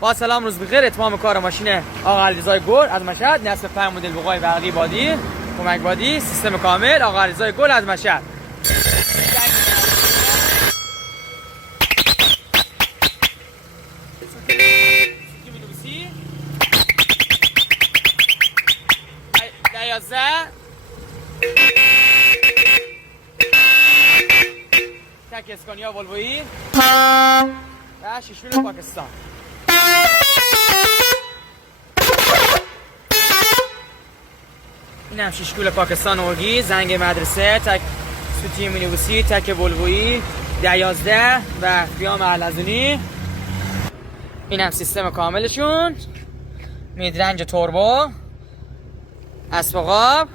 با سلام، روز بخیر. اتمام کار ماشین آقا علیرضا گل از مشهد، نصف 5 مدل بقای برقی بادی، کمک بادی، سیستم کامل، آقا علیرضا گل از مشهد. تک اسکانیا ولویی و شیشویل پاکستان. این هم شیشگول پاکستان اورگی، زنگ مدرسه، تک سوتی مینیبوسی، تک ولویی 1011 و قیام علزونی. این هم سیستم کاملشون، میدرنج توربو، اسباب